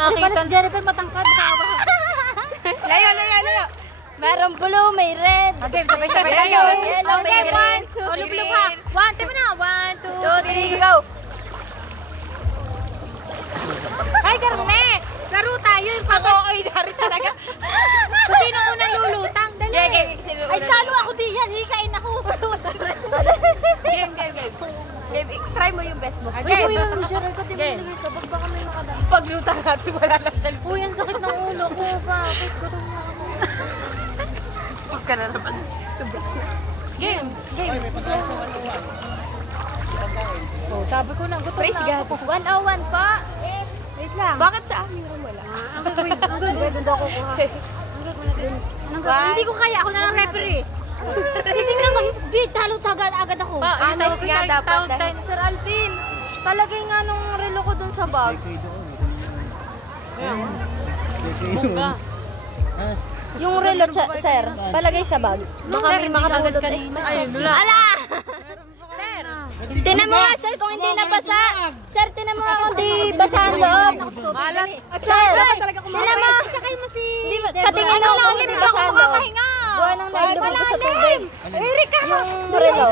Nakita si Jennifer matangkad. Layo. Merong blue, may red. Okay, sabay-sabay tayo. Yellow, may green. Lublob ha. One, time na. 1, 2, 3, go. Ay, Garme! Laro tayo yung Ay, dari talaga. Kung sino unang lulutang, dali. Ay, talo ako di yan. Hikain ako. Game. Try mo yung best mo. Okay. Uy, yung Roger, ko di mo nilagay sa bag. Baka may makadami. Paglutang natin, wala lang sa likod. Uy, ang sakit ng ulo ko. Bakit? Gutom na ako. Huwag ka na naman. Game. Oh, sabi ko na, gutom Praise na ako. 101 pa. Yes. Wait lang. Bakit sa amin room wala? Doon ako kuha. Hindi ko kaya. Ako na lang referee. Titignan mo. Bid, talo agad ako. Next nga dapat. Sir Alvin, palagay nga nung relo ko dun sa bag. Yung relo, sir, palagay sa bag. Baka may makapagod kanina. Ala! Sir, tinan mo nga, sir, kung hindi nabasa. Sir, tinan mo nga kung hindi basa ang loob. Sir, tinan mo. Patingin ako kung hindi basa ang loob. Buwan ng nagdubog ko sa tubig. Erika! Yung relo.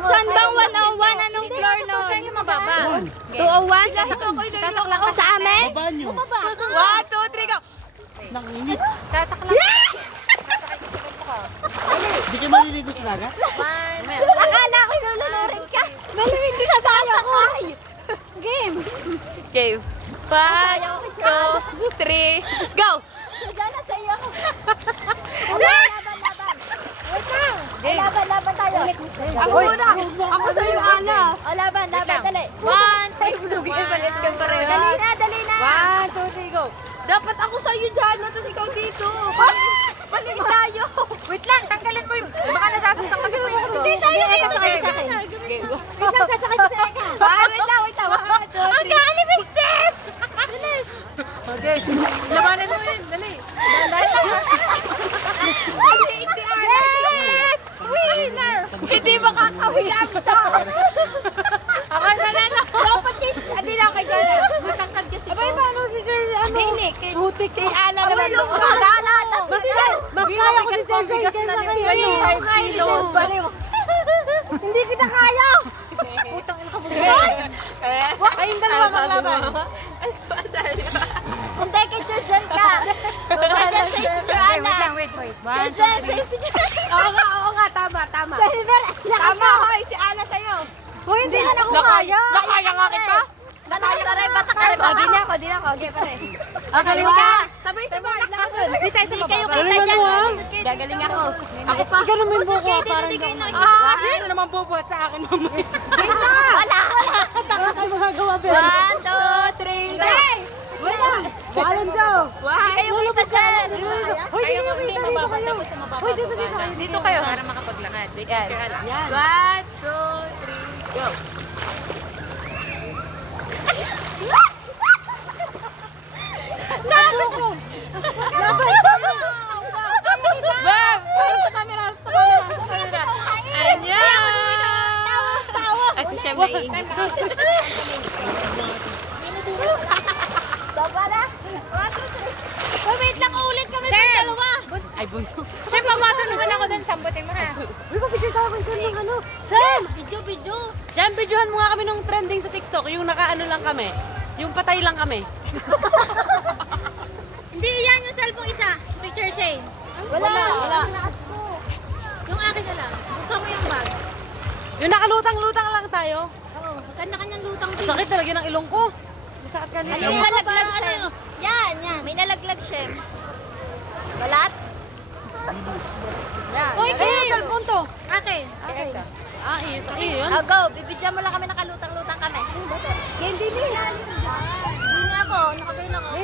Saan bang 101? Anong floor nun? Sa mababa. 201? Sasaklang ka Sa amin? 1, 2, 3, go! Nanginit. Sasaklang ka. Hindi ka maliligo sa dagat? 1, Akala ko lulunurin ka. Malamig ka sa saya ko. game. Game. 5, 2, 3, go! Diyan na sa iyo. Laban. Wait lang. Laban tayo. Ako muna. Ako sa iyo, Ana. Laban, dali. 1, 2, 3. Dali na. 1, 2, 3, go! Dapat ako sa iyo dyan, tapos ikaw dito. Balik tayo. Wait lang, tanggalin mo yung... Baka nasasaktan kasi mo ito. Hindi tayo kayo sakay sa akin. Wait lang, sasakay ko sa akin. Wait lang. 1, 2, 3. Ang gaali mo, Steph! Okay, labanan mo yun, dali. Hindi, Ana. Yes! Winner! Hindi makakawilang to. Ako na lang. Dapat hindi na kay Jana. Matangkad kasi ko. Abay, paano si Sir, Hindi, Putik. si Ala naman. Mas kaya ko si Sir Jane kaysa kayo. 5 kilos. Hindi kita kaya! Putang ina ka mo. Kayong dalawa maglaban. Hindi, kay Jordan ka. Jordan sa si Joanna. Wait. 1, 2, Jordan sa 3. si Joanna. Oo nga, tama. Tama, hoy, si Ana sa'yo. Hoy, hindi na ako kaya. Nakaya nga kita. Batak ka rin. Di na ako. Okay, pare. Galing ka. Sabay-sabay. Laban. Di tayo sa Kayo mababa. kita dyan. mo, ah. Gagaling ako. Ako pa. Ikaw naman mo ko, parang hindi ako. Sino naman bubuhat sa akin mamaya? Wala. Wala kayo magagawa, Ben. 1, 2, 3, go. Wala. Walang daw. Kayo kita dyan. Hoy, Kayo dito, mag-team dito mababa kayo. tapos sa mababa. Hoy, dito. Dito kayo. Para makapaglakad. Wait, Yan. picture lang. Yan. 1, 2, 3, go. Bam! Harap sa camera. Annyeong! Si Shem naiingit. Baba na. Wait lang, ulit kami ng dalawa. Ay, bunso. Shem, pabato naman ako dun. Sambutin mo ha. Uy, mapicture tayo kay Sir ng ano. Sir! Video. Siyem, videohan mo nga kami nung trending sa TikTok. Yung nakaano lang kami. Yung patay lang kami. Hindi, yan yung cellphone isa. Picture Shane. Wala. Yung akin na lang. Gusto mo yung bag. Yung nakalutang-lutang lang tayo. Oo, kanya-kanyang lutang din. Sakit talaga ng ilong ko. Sakit ka May nalaglag, Shem. Yan. May nalaglag, Shem. Balat? Yan. Uy, Ay, yung cellphone to. Akin. Yun. Go. Bibidyan mo lang kami, nakalutang-lutang kami. Game din eh. Hindi ako. Nakabay lang ako.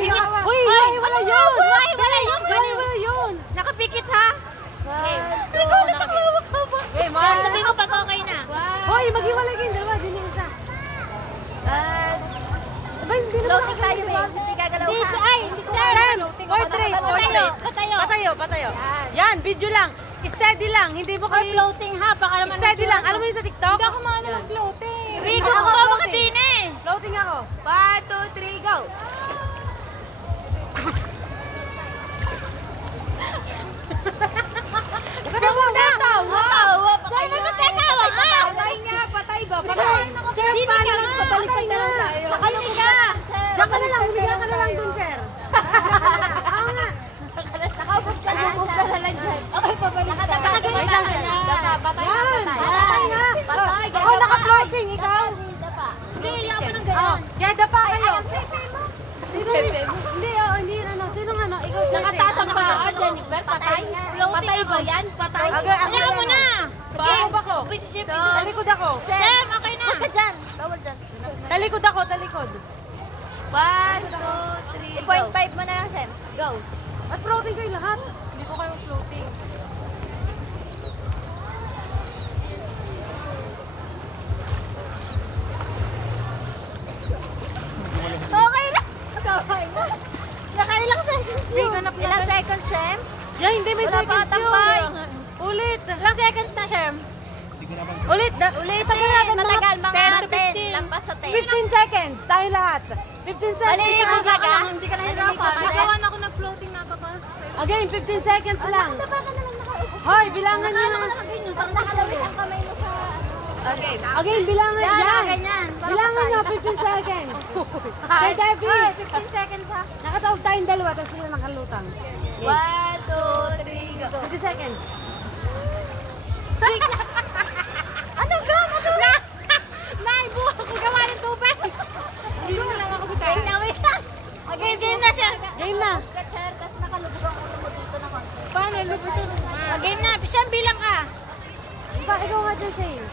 Uy, wala yun. Wala yun. Nakapikit ha. Ikaw na takawag ka ba? Sabi mo pag okay na. Hoy, maghiwalay kayong dalawa. Din yung isa. Abay, hindi na Floating tayo, babe. Hindi gagalaw ka. Ay, hindi ko Shem, portrait. Patayo. Patayo. Yan, video lang. Steady lang. Hindi mo Or kami... floating ha. Baka naman Steady lang. Alam mo yung sa TikTok? Hindi ako maano mag-floating. Rico, Ako ako, mga floating. din eh. Floating ako. 1, 2, 3, go. Saan mo? Wow! Saan na matatawa ka? Patay nga, patay ba? Patay. Sir, paano lang pabaliktad na lang tayo? Nakaling ka. Diyan ka na lang, humiga ka na lang dun, sir. Oo nga. Nakabog ka na lang dyan. Okay, pabalik ka. Wait lang. Patay Yan, na, patay na. Patay. Ako naka-floating, ikaw. Hindi, yan pa ng Oh, gano'n. kaya dapa kayo. Hindi, hindi, ano, sinong ano, ikaw, sir. Nakatatapa ka, Jennifer. Patay. Patay ba yan? Patay. Kaya mo na. Talikod ako. Talikod ako. Sam, okay na. Huwag ka dyan. Bawal dyan. Talikod ako, talikod. 1, 2, 3, go. 2.5 mo na lang, Sam. Go. At floating kayo lahat. Hindi ko kayo floating. Okay na. Okay na. Nakailang seconds yun. Ilang seconds, Shem? Yeah, hindi, may Wala pa seconds tampay. yun. Ulit. Ilang seconds na, Shem? Ulit. Tagal natin mga Matagal, mga 10 to 10. Lampas sa 10. 15 seconds. Tayo lahat. 15 seconds. Maliligo ka ka? Hindi ka nahirapan. Nakawan ako nag-floating na tapos. Again, 15 seconds lang. Hoy, bilangan nyo na. Tapos nakalawit ang kamay mo sa... Okay. Again, bilangan Yan, yan. ganyan. Bilangan nyo, 15 seconds. Kay Debbie. 15 seconds ha. Nakataog tayong dalawa, tapos sila nakalutang. 1, 2, 3, go. 50 seconds. Ano ka? Matulog! Naibuha ko gawa ng tubig. Hindi mo lang ako sa tayo. Okay, game na siya. Game na. Ka-chair, tapos nakalubog ang ulo mo dito na konti. Paano? Lubutun mo. Game na. Siyang bilang ka. Ikaw nga dyan, Shane.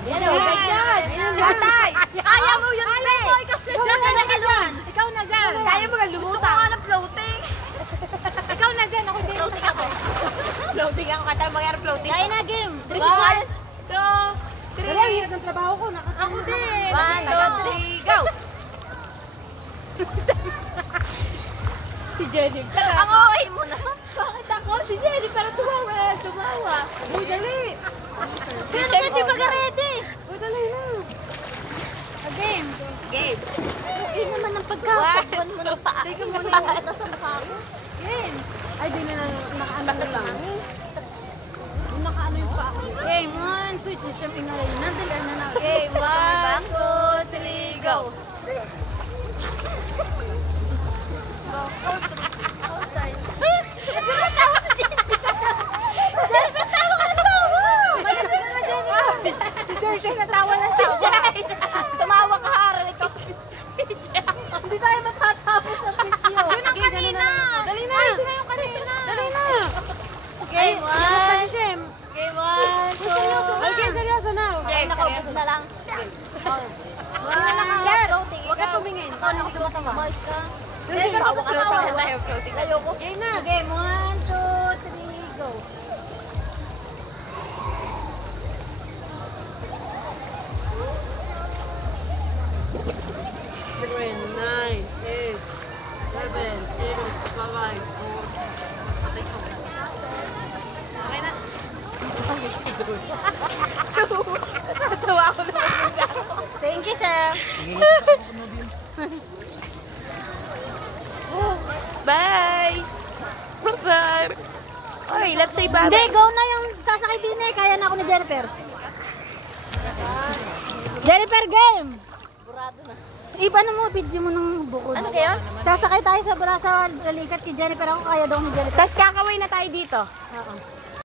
Yan o, ganyan. Patay! Kaya mo yun, Kaya mo, ikaw na dyan. Ikaw na dyan. Kaya mo nga lumutang. ng floating. Ikaw na dyan. Ako hindi floating ako. Floating ako. Kata mangyari floating. Kaya na game. 1, 2, Dali, ang hirap ng trabaho ko. Ako din. 1, 2, 3, go. Si Jennifer. Ang okay mo na. Bakit ako? Si Jennifer tumawa na tumawa. Uy, dali. Si Jennifer mag-ready. Uy, dali na. Game. Game. Okay naman ang pagkakasakwan mo ng paa. Teka mo na yung sa mukha ko. Game. Ay, di na nakaano ko lang. Yung nakaano yung paa ko. Game 1. Quiz is siyang pinalay na. Dala na na. Game 1, 2, 3, go. Si George natawa na si Jay. Tumawa ka, Haral. Ikaw. Hindi tayo matatapos ng video. Yun ang kanina. Dali na. Ayos na yung kanina. Dali na. Game Ay, 1. Shem. Game 1, 2. Ay, game, seryoso na. Game, Nakaubog na lang. Sino na nga? Sir, Floating. huwag ka tumingin. Ikaw na ikaw matawa. Boys ka. Dali, Tawa huwag ka ka na tumawa. tayo floating. Ayoko. Game na. Game 1, 2, 3, go. Seven, 9, 8, 7, 8, 5, 4. Okay na. Tawa ako naman. Thank you, sir. Bye! Bye! Okay, let's say bye. Hindi, go na yung sasakay din eh. Kaya na ako ni Jennifer. Jennifer, game! Burado na. Iba na mo, video mo ng bukod. Ano kayo? Sasakay tayo sa balikat kay Jennifer. Ako kaya daw ni Jennifer. Tapos kakaway na tayo dito. Oo.